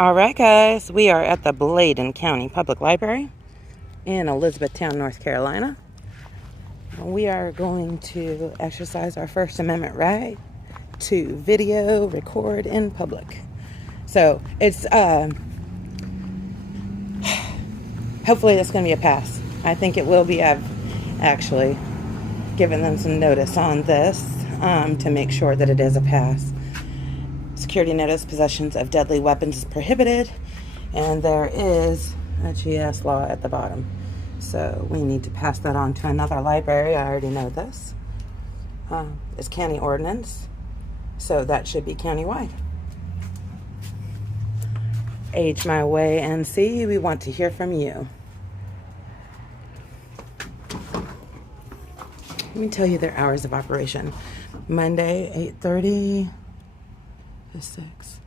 All right, guys, we are at the Bladen County Public Library in Elizabethtown, North Carolina. We are going to exercise our First Amendment right to video record in public. So it's hopefully that's going to be a pass. I think it will be. I've actually given them some notice on this to make sure that it is a pass. Security notice: possessions of deadly weapons is prohibited, and there is a GS law at the bottom. So we need to pass that on to another library. I already know this. It's county ordinance, so that should be countywide. Age my way and see. We want to hear from you. Let me tell you their hours of operation. Monday, 8:30 to 6.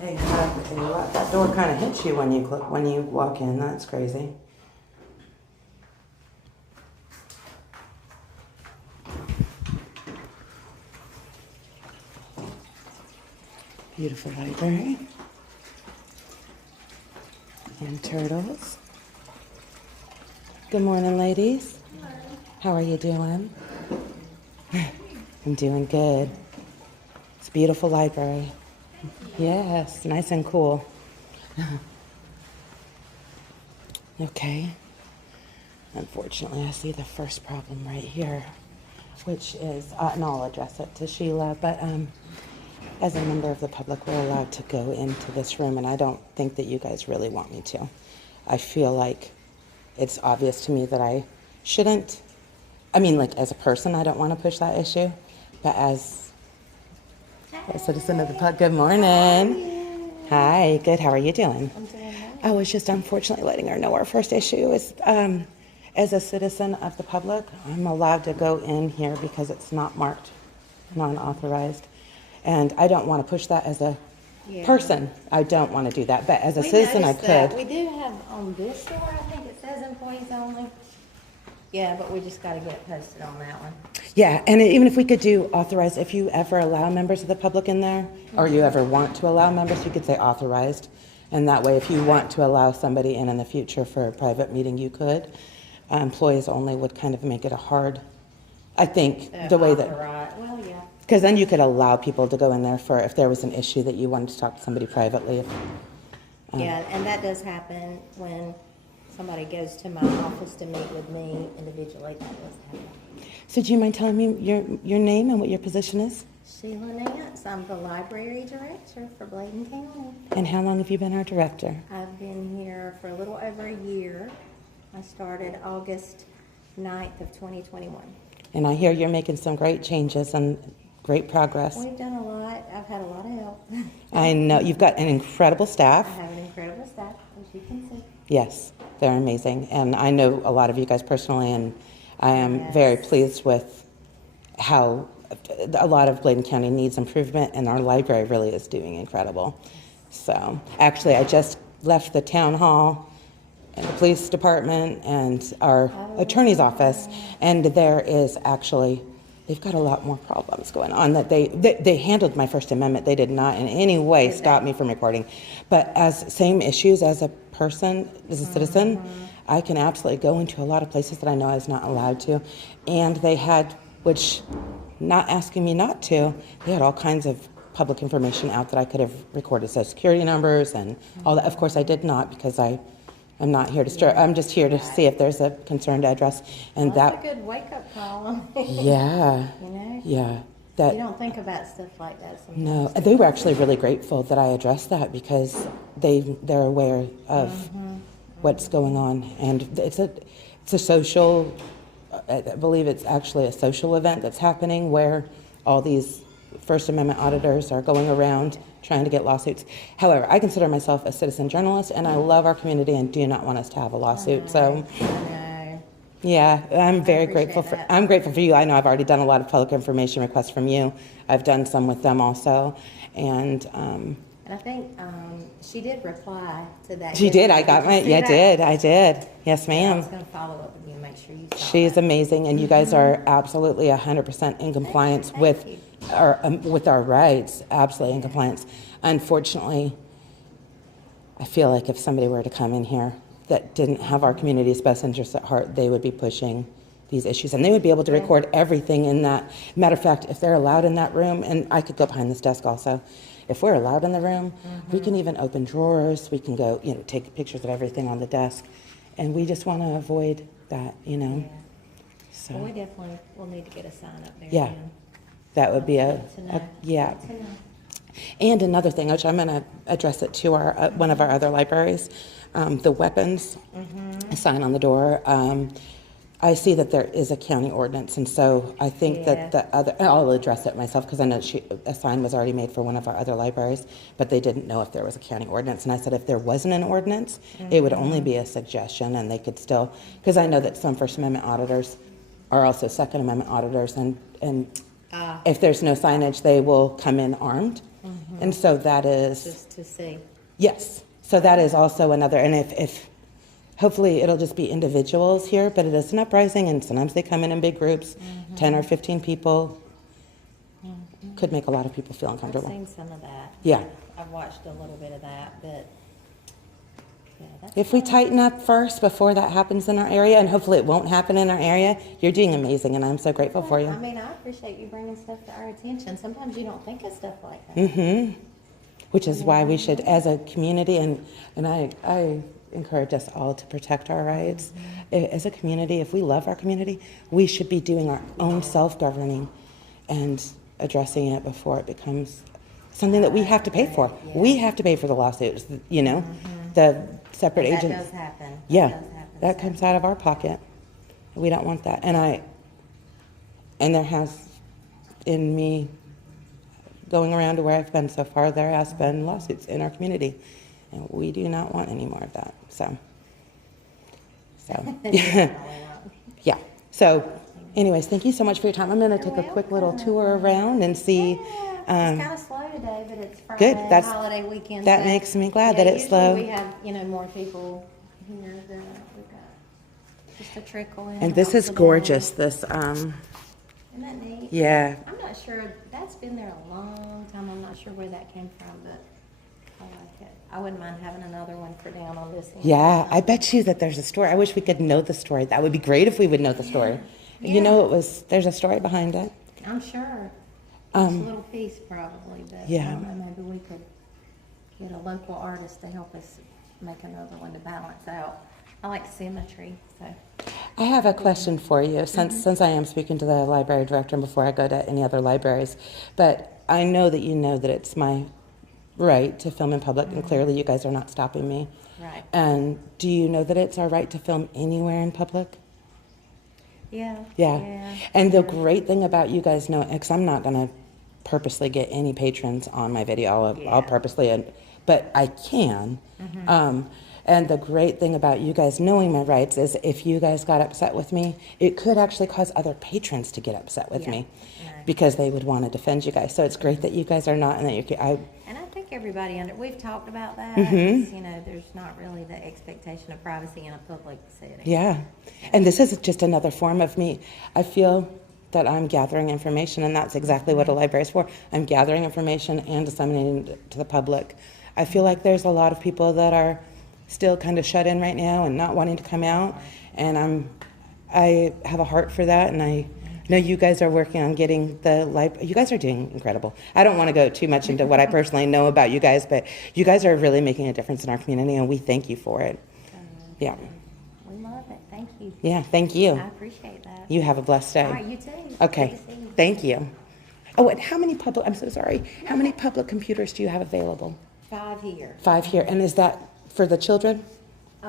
They have a lot. That door kind of hits you when you walk in. That's crazy. Beautiful library. And turtles. Good morning, ladies. Hello. How are you doing? I'm doing good. It's a beautiful library. Yes, nice and cool. Okay. Unfortunately, I see the first problem right here, which is, and I'll address it to Sheila, but as a member of the public, we're allowed to go into this room, and I don't think that you guys really want me to. I feel like it's obvious to me that I shouldn't. I mean, like, as a person, I don't want to push that issue, but as a citizen of the public, good morning. Hi, good. How are you doing? I'm doing well. I was just unfortunately letting her know our first issue is, as a citizen of the public, I'm allowed to go in here because it's not marked non-authorized. And I don't want to push that as a person. I don't want to do that. But as a citizen, I could. We do have on this door, I think it says employees only. Yeah, but we just got to get it posted on that one. Yeah, and even if we could do authorized, if you ever allow members of the public in there, or you ever want to allow members, you could say authorized. And that way, if you want to allow somebody in the future for a private meeting, you could. Employees only would kind of make it a hard, I think, the way that. Well, yeah. Because then you could allow people to go in there for if there was an issue that you wanted to talk to somebody privately. Yeah, and that does happen when somebody goes to my office to meet with me individually. That does happen. So do you mind telling me your name and what your position is? Sheila Nance. I'm the library director for Bladen County. And how long have you been our director? I've been here for a little over a year. I started August 9th of 2021. And I hear you're making some great changes and great progress. We've done a lot. I've had a lot of help. I know you've got an incredible staff. I have an incredible staff, as you can see. Yes, they're amazing. And I know a lot of you guys personally, and I am very pleased with how a lot of Bladen County needs improvement, and our library really is doing incredible. So actually, I just left the town hall and the police department and our attorney's office, and there is actually, they've got a lot more problems going on. That they handled my First Amendment. They did not in any way stop me from recording. But as same issues as a person, as a citizen, I can absolutely go into a lot of places that I know I was not allowed to. And they had, which not asking me not to, they had all kinds of public information out that I could have recorded, Social Security numbers and all that. Of course, I did not because I'm not here to stir. I'm just here to see if there's a concern to address. And That's a good wake-up call. Yeah. You know? Yeah. You don't think about stuff like that sometimes. No, they were actually really grateful that I addressed that because they're aware of what's going on, and it's a social. I believe it's actually a social event that's happening where all these First Amendment auditors are going around trying to get lawsuits. However, I consider myself a citizen journalist, and I love our community and do not want us to have a lawsuit. So, yeah, I'm very grateful for. I'm grateful for you. I know I've already done a lot of public information requests from you. I've done some with them also, and I think she did reply to that. She did. I got my. Yeah, I did. Yes, ma'am. I was going to follow up with you and make sure you saw She's that. amazing, and you guys are absolutely 100% in compliance with with our rights, absolutely in compliance. Unfortunately, I feel like if somebody were to come in here that didn't have our community's best interests at heart, they would be pushing these issues, and they would be able to record everything in that. Matter of fact, if they're allowed in that room, and I could go behind this desk also, if we're allowed in the room, we can even open drawers, we can go, take pictures of everything on the desk, and we just want to avoid that, Yeah. So, Well, we definitely will need to get a sign up there. yeah, again. that would be Good to know. yeah. Good to know. And another thing, which I'm going to address it to our one of our other libraries, the weapons sign on the door. I see that there is a county ordinance, and so I think that the other, I'll address it myself because I know a sign was already made for one of our other libraries, but they didn't know if there was a county ordinance. And I said if there wasn't an ordinance, it would only be a suggestion, and they could still, because I know that some First Amendment auditors are also Second Amendment auditors, and if there's no signage, they will come in armed. And so that is, Just to see. yes, so that is also another, and if hopefully it'll just be individuals here, but it is an uprising, and sometimes they come in big groups, 10 or 15 people, could make a lot of people feel I've uncomfortable. seen some of that. Yeah. I've watched a little bit of that, but yeah, that's If we tighten up first before that happens in our area, and hopefully it won't happen in our area, you're doing amazing, and I'm so grateful for you. I mean, I appreciate you bringing stuff to our attention. Sometimes you don't think of stuff like that. Which is why we should, as a community, and I encourage us all to protect our rights. As a community, if we love our community, we should be doing our own self-governing and addressing it before it becomes something that we have to pay for. We have to pay for the lawsuits, the separate That agents. does happen. Yeah, That does happen. that comes out of our pocket. We don't want that. And there has, in me going around to where I've been so far, there has been lawsuits in our community. And we do not want any more of that. So yeah. So anyways, thank you so much for your time. I'm going to take a quick little tour around and see. It's kind of slow today, but it's Friday, Good. That's- holiday weekend. that so, makes me glad that it's usually slow. We have, more people here than we've got just a trickle in. And this is the day. gorgeous. This, Isn't that neat? yeah. I'm not sure, that's been there a long time. I'm not sure where that came from, but I like it. I wouldn't mind having another one for down on this end. Yeah, I bet you that there's a story. I wish we could know the story. That would be great if we would know the story. Yeah. There's a story behind it. I'm sure. It's a little piece probably, but yeah. I don't know, maybe we could get a local artist to help us make another one to balance out. I like symmetry, so. I have a question for you, since I am speaking to the library director before I go to any other libraries. But I know that it's my right to film in public, and clearly you guys are not stopping me. Right. And do you know that it's our right to film anywhere in public? Yeah. Yeah. And the great thing about you guys knowing, because I'm not going to purposely get any patrons on my video. I'll purposely, but I can. And the great thing about you guys knowing my rights is if you guys got upset with me, it could actually cause other patrons to get upset with me because they would want to defend you guys. So it's great that you guys are not, and that you're, And I think everybody we've talked about that. There's not really the expectation of privacy in a public setting. yeah. And this is just another form of me. I feel that I'm gathering information, and that's exactly what a library is for. I'm gathering information and disseminating it to the public. I feel like there's a lot of people that are still kind of shut in right now and not wanting to come out, and I have a heart for that, and I know you guys are working on getting you guys are doing incredible. I don't want to go too much into what I personally know about you guys, but you guys are really making a difference in our community, and we thank you for it. Yeah. We love it. Thank you. Yeah, thank you. I appreciate that. You have a blessed day. All right, you too. Okay, Good to see you. thank you. Oh, and I'm so sorry, how many public computers do you have available? 5 here. 5 here, and is that for the children? The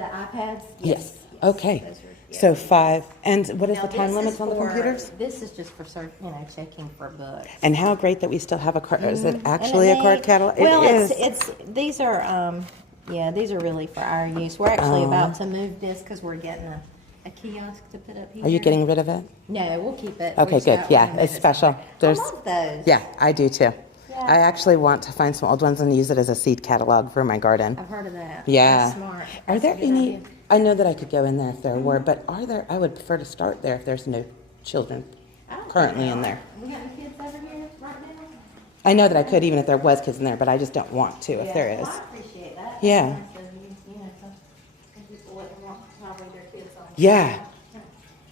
iPads? Yes. Yes. Okay, Those are- yeah. so 5, and what is Now, the time this limits is on the for- computers? This is just for checking for books. And how great that we still have a card, is it actually a card catalog? Well, It is. it's these are these are really for our use. We're actually about to move this because we're getting a kiosk to put up here. Are you getting rid of it? No, we'll keep it. Okay, We just good. got Yeah, one it's that's special. fine. There's- I love those. Yeah, I do too. Yeah. I actually want to find some old ones and use it as a seed catalog for my garden. I've heard of that. Yeah. That's smart. Are That's there a good any, idea. I know that I could go in there if there were, but I would prefer to start there if there's no children I don't currently think in there there. are. We got any kids over here? I know that I could even if there was kids in there, but I just don't want to if there is. Well, I appreciate that. Yeah. So some people wouldn't want to bring their kids on. Yeah.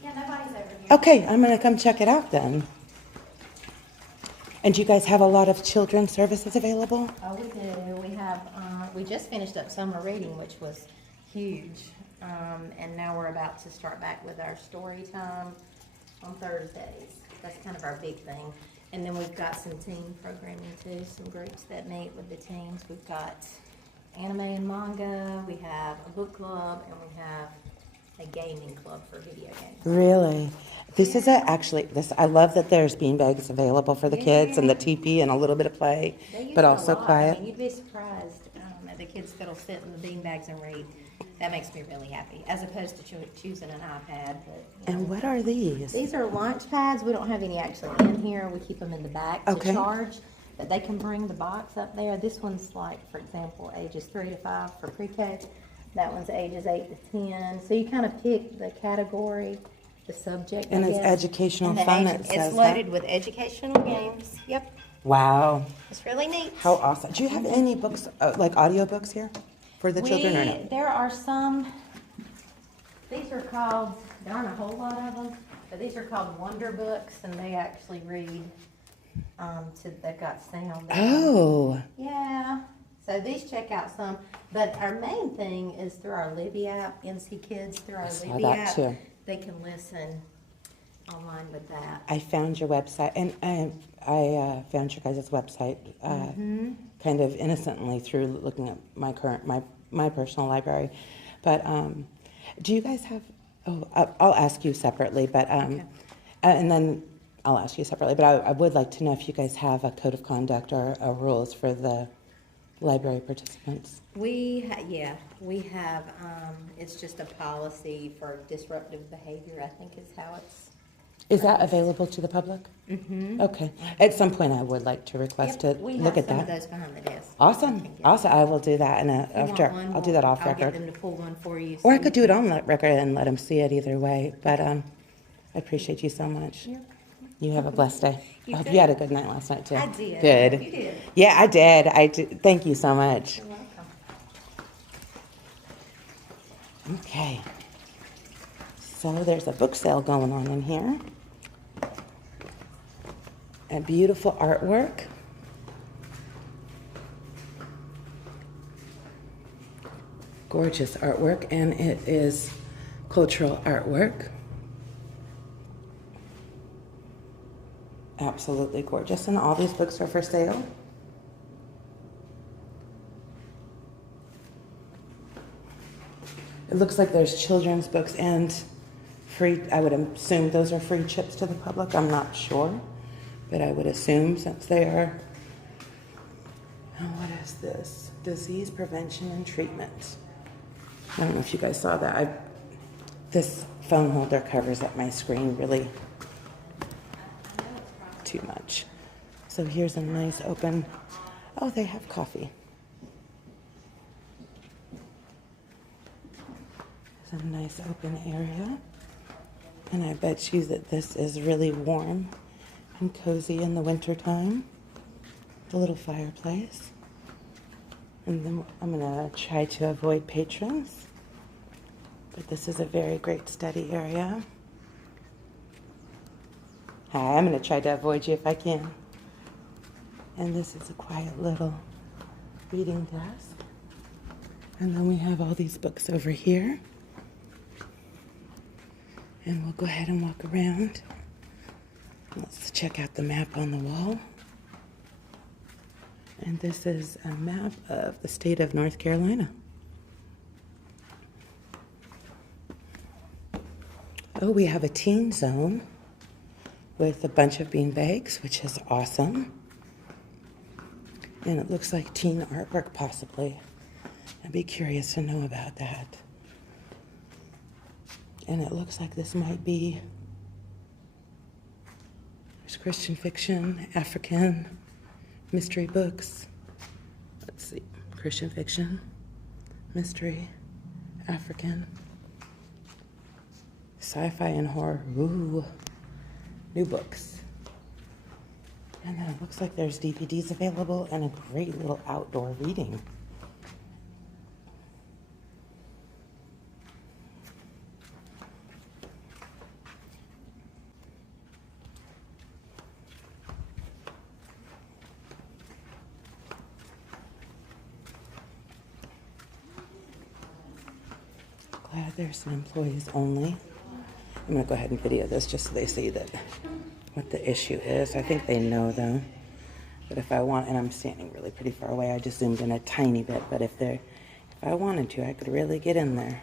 Yeah, nobody's over here. Okay, I'm going to come check it out then. And do you guys have a lot of children's services available? Oh, we do. We have, we just finished up summer reading, which was huge. And now we're about to start back with our story time on Thursdays. That's kind of our big thing. And then we've got some teen programming too, some groups that meet with the teens. We've got anime and manga, we have a book club, and we have a gaming club for video games. Really? This is I love that there's beanbags available for the kids and the teepee and a little bit of play, They use but it a also lot. quiet. I mean, you'd be surprised at the kids that'll sit in the beanbags and read. That makes me really happy, as opposed to choosing an iPad. But, And what are these? these are lunch pads. We don't have any actually in here. We keep them in the back to Okay. charge, but they can bring the box up there. This one's like, for example, ages 3 to 5 for pre-K. That one's ages 8 to 10. So you kind of pick the category, the subject, And I it's guess. educational And the fun, age- it It's says, huh? loaded with educational games. Yep, Wow. it's really neat. How awesome. Do you have any books, like audio books here for the children or no? There are some, these are called, there aren't a whole lot of them, but these are called Wonder Books, and they actually read, they've got sound. Oh, Yeah, so these check out some, but our main thing is through our Libby app, NC Kids, through our saw Libby that app. too. They can listen online with that. I found your website, and I found your guys' website kind of innocently through looking at my personal library. But do you guys have? Oh, I'll ask you separately, but and then I'll ask you separately. But I would like to know if you guys have a code of conduct or rules for the library participants. We have, it's just a policy for disruptive behavior, I think is how it's. Is that available to the public? Mm-hmm. Okay. At some point, I would like to request to We look have at some of that. those behind the desk. Awesome. Also, I will do that, and If you want after one, I'll do that off I'll get record. them to pull one for you. Or I so could do it on the record and let them see it either way. But I appreciate you so much. Yeah. You have a blessed day. You I hope too. you had a good night last night too. I did. Good. You did. Yeah, I did. I did. Thank you so much. You're welcome. Okay. So there's a book sale going on in here. A beautiful artwork. Gorgeous artwork, and it is cultural artwork. Absolutely gorgeous, and all these books are for sale. It looks like there's children's books and free, I would assume those are free chips to the public. I'm not sure, but I would assume since they are. And what is this? Disease prevention and treatment. I don't know if you guys saw that. This phone holder covers up my screen really too much. So here's a nice open, oh, they have coffee. There's a nice open area. And I bet you that this is really warm and cozy in the wintertime. The little fireplace. And then I'm gonna try to avoid patrons. But this is a very great study area. Hi, I'm gonna try to avoid you if I can. And this is a quiet little reading desk. And then we have all these books over here. And we'll go ahead and walk around. Let's check out the map on the wall. And this is a map of the state of North Carolina. Oh, we have a teen zone with a bunch of beanbags, which is awesome. And it looks like teen artwork, possibly. I'd be curious to know about that. And it looks like this might be, there's Christian fiction, African, mystery books. Let's see, Christian fiction, mystery, African, sci-fi and horror. Ooh, new books. And then it looks like there's DVDs available and a great little outdoor reading. Glad there's some employees only. I'm going to go ahead and video this just so they see that what the issue is. I think they know though. But if I want, and I'm standing really pretty far away, I just zoomed in a tiny bit. But if I wanted to, I could really get in there.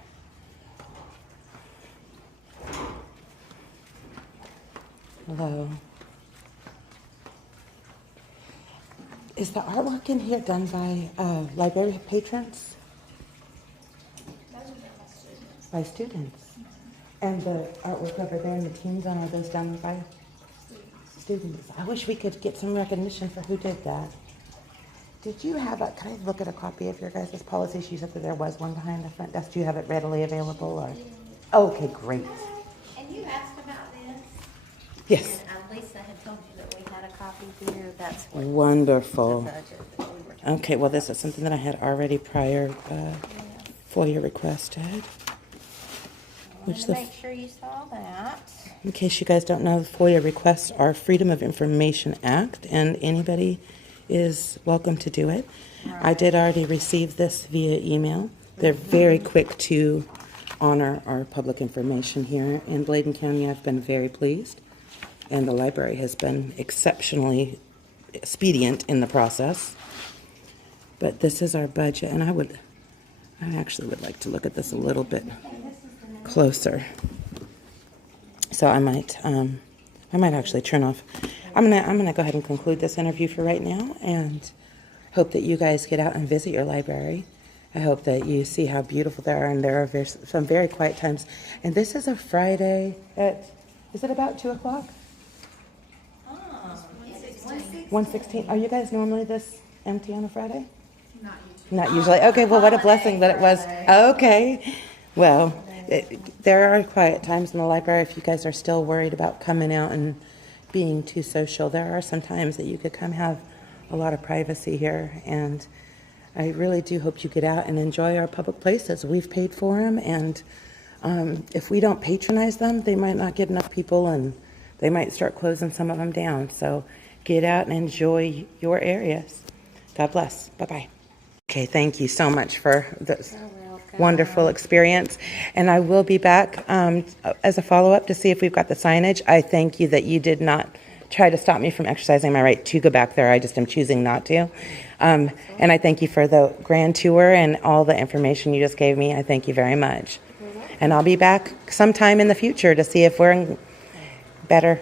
Hello. Is the artwork in here done by library patrons? By students. And the artwork over there in the teen zone, are those done by students? I wish we could get some recognition for who did that. Did you have can I look at a copy of your guys' policy? You said that there was one behind the front desk. Do you have it readily available? Or? Oh, okay, great. And you asked about this? Yes. And Lisa had told you that we had a copy here. That's what Wonderful. the budget that we were talking Okay, well, this is something that I had already prior FOIA requested. Wanted to make sure you saw that. In case you guys don't know, FOIA requests are Freedom of Information Act, and anybody is welcome to do it. Right. I did already receive this via email. They're very quick to honor our public information here in Bladen County. I've been very pleased, and the library has been exceptionally expedient in the process. But this is our budget, and I actually would like to look at this a little bit closer. So I might actually turn off. I'm gonna go ahead and conclude this interview for right now, and hope that you guys get out and visit your library. I hope that you see how beautiful they are, and there are some very quiet times. And this is a Friday is it about 2 o'clock? 1:16. Are you guys normally this empty on a Friday? Not usually. Okay, well, what a blessing that it was. Okay. Well, there are quiet times in the library. If you guys are still worried about coming out and being too social, there are some times that you could come have a lot of privacy here. And I really do hope you get out and enjoy our public places. We've paid for them, and if we don't patronize them, they might not get enough people, and they might start closing some of them down. So get out and enjoy your areas. God bless. Bye-bye. Okay, thank you so much for this wonderful experience. And I will be back as a follow-up to see if we've got the signage. I thank you that you did not try to stop me from exercising my right to go back there. I just am choosing not to. And I thank you for the grand tour and all the information you just gave me. I thank you very much. And I'll be back sometime in the future to see if we're in better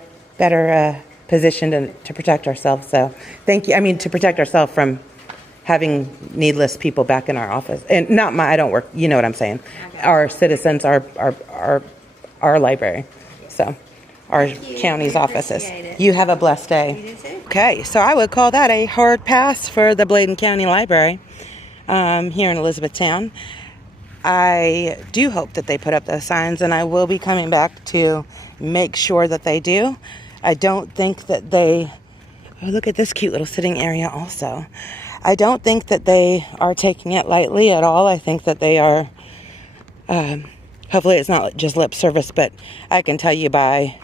position to protect ourselves. So thank you. I mean, to protect ourselves from having needless people back in our office. And not I don't work, you know what I'm saying. Our citizens, our library. So our county's offices. You have a blessed day. You do too. Okay, so I would call that a hard pass for the Bladen County Library here in Elizabethtown. I do hope that they put up those signs, and I will be coming back to make sure that they do. I don't think that they... Oh, look at this cute little sitting area also. I don't think that they are taking it lightly at all. I think that they are... hopefully it's not just lip service, but I can tell you by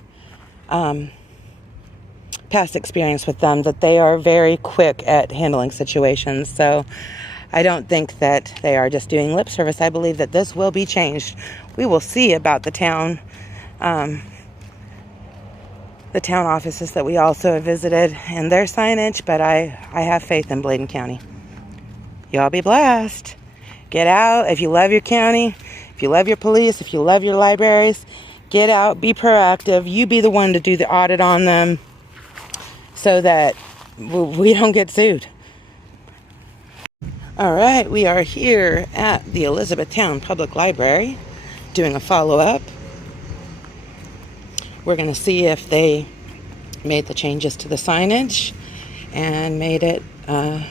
past experience with them that they are very quick at handling situations. So I don't think that they are just doing lip service. I believe that this will be changed. We will see about the town offices that we also have visited and their signage, but I have faith in Bladen County. Y'all be blessed. Get out. If you love your county, if you love your police, if you love your libraries, get out, be proactive. You be the one to do the audit on them so that we don't get sued. All right, we are here at the Elizabethtown Public Library doing a follow-up. We're going to see if they made the changes to the signage and made it to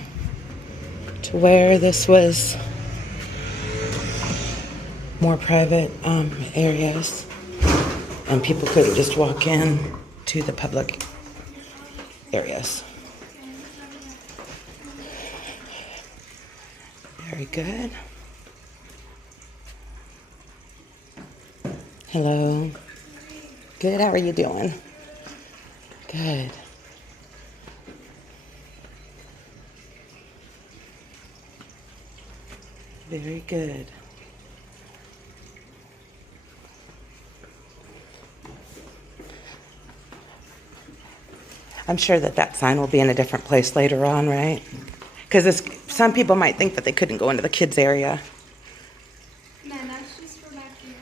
where this was more private areas and people couldn't just walk in to the public areas. Very good. Hello. Good, how are you doing? Good. Very good. I'm sure that sign will be in a different place later on, right? Because some people might think that they couldn't go into the kids' area. No, that's just for back here.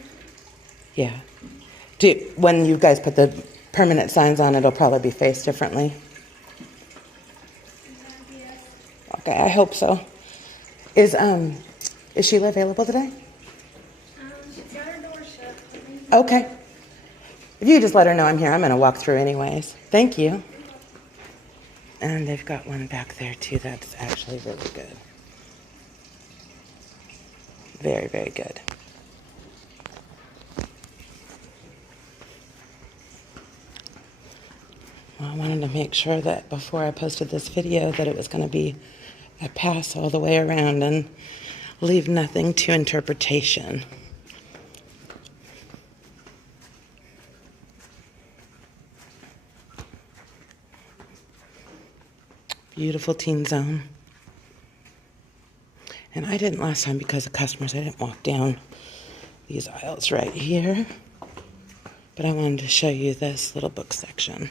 Yeah. When you guys put the permanent signs on, it'll probably be faced differently. Yes. Okay, I hope so. Is Sheila available today? She's got her door shut. Okay. If you just let her know I'm here, I'm going to walk through anyways. Thank you. And they've got one back there too that's actually really good. Very, very good. Well, I wanted to make sure that before I posted this video that it was going to be a pass all the way around and leave nothing to interpretation. Beautiful teen zone. And I didn't last time because of customers. I didn't walk down these aisles right here. But I wanted to show you this little book section.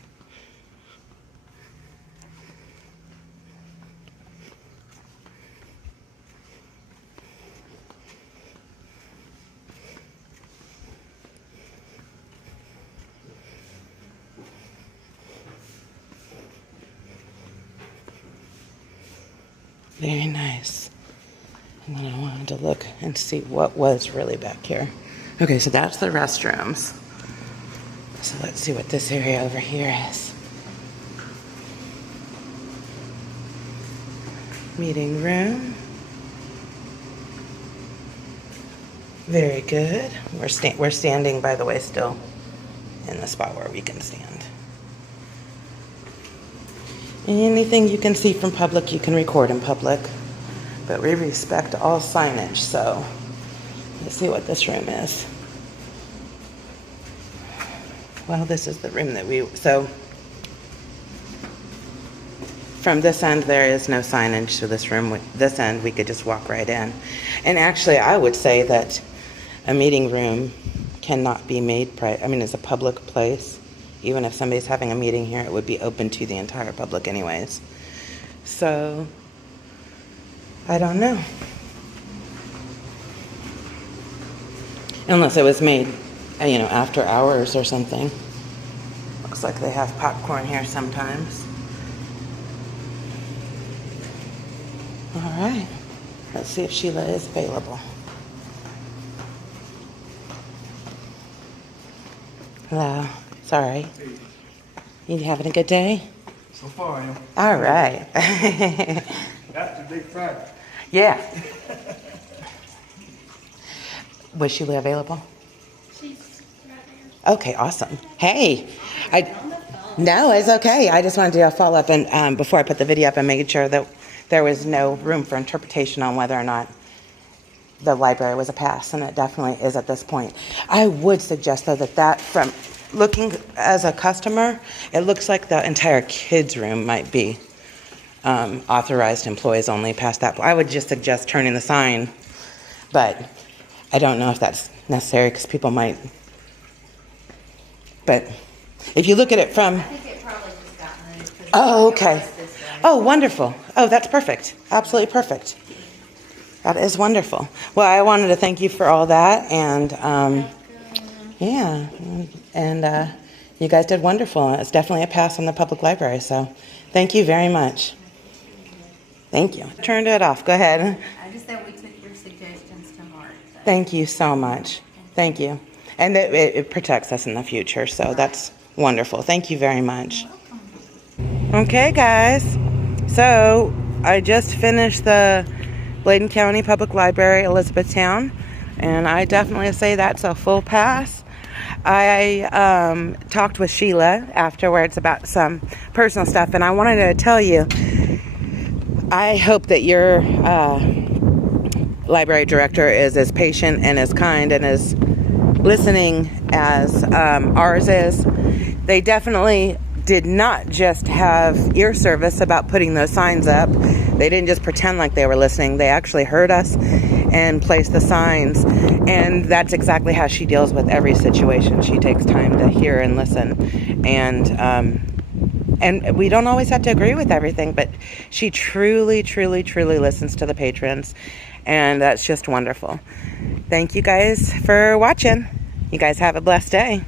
Very nice. And then I wanted to look and see what was really back here. Okay, so that's the restrooms. So let's see what this area over here is. Meeting room. Very good. We're standing, by the way, still in the spot where we can stand. Anything you can see from public, you can record in public. But we respect all signage, so let's see what this room is. Well, this is the room that so from this end, there is no signage to this room. This end, we could just walk right in. And actually, I would say that a meeting room cannot be made it's a public place. Even if somebody's having a meeting here, it would be open to the entire public anyways. So, I don't know. Unless it was made, after hours or something. Looks like they have popcorn here sometimes. All right. Let's see if Sheila is available. Hello. Sorry. You having a good day? So far, I am. All right. After Big Friday. Yeah. Was Sheila available? She's right there. Okay, awesome. Hey, no, it's okay. I just wanted to do a follow-up and before I put the video up and making sure that there was no room for interpretation on whether or not the library was a pass, and it definitely is at this point. I would suggest, though, that from looking as a customer, it looks like the entire kids' room might be authorized employees only past that. I would just suggest turning the sign, but I don't know if that's necessary because people might. But if you look at it from. I think it probably just got moved. 'Cause Oh, it okay. was this way. Oh, wonderful. Oh, that's perfect. Absolutely perfect. That is wonderful. Well, I wanted to thank you for all that, and yeah, and you guys did wonderful. It's definitely a pass on the public library, so thank you very much. Thank you. Turned it off. Go ahead. I just said we took your suggestions to heart. So. Thank you so much. Thank you. And it protects us in the future, so that's wonderful. Thank you very much. Okay, guys. So I just finished the Bladen County Public Library, Elizabethtown, and I definitely say that's a full pass. I talked with Sheila afterwards about some personal stuff, and I wanted to tell you, I hope that your library director is as patient and as kind and as listening as ours is. They definitely did not just have ear service about putting those signs up. They didn't just pretend like they were listening. They actually heard us and placed the signs. And that's exactly how she deals with every situation. She takes time to hear and listen. And we don't always have to agree with everything, but she truly, truly, truly listens to the patrons. And that's just wonderful. Thank you guys for watching. You guys have a blessed day.